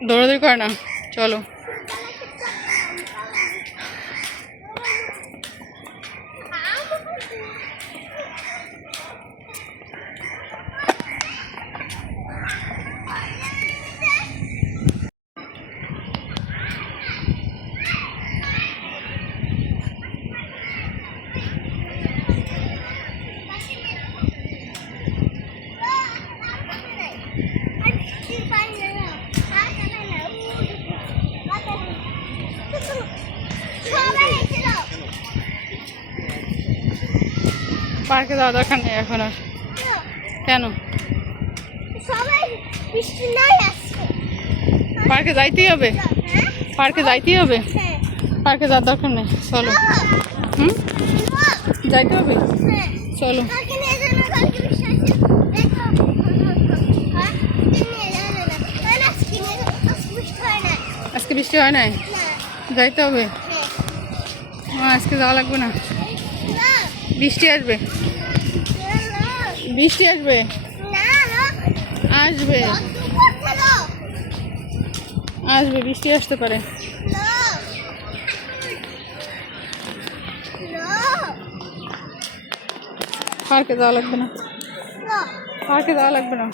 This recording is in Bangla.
দৌড়াদৌড়ি করে না, চলো। পার্কে যাওয়া দরকার নেই এখন আর। কেন? পার্কে যাইতেই হবে, পার্কে যাইতেই হবে, পার্কে যাওয়ার দরকার নেই, চলো। যাইতে হবে, চলো। আজকে বৃষ্টি হয় নাই, যাইতে হবে। আজকে যাওয়া লাগবে না, বৃষ্টি আসবে, বৃষ্টি আসবে, আসবে, আসবে, বৃষ্টি আসতে পারে। পার্কে যাওয়া লাগবে না, পার্কে যাওয়া লাগবে না।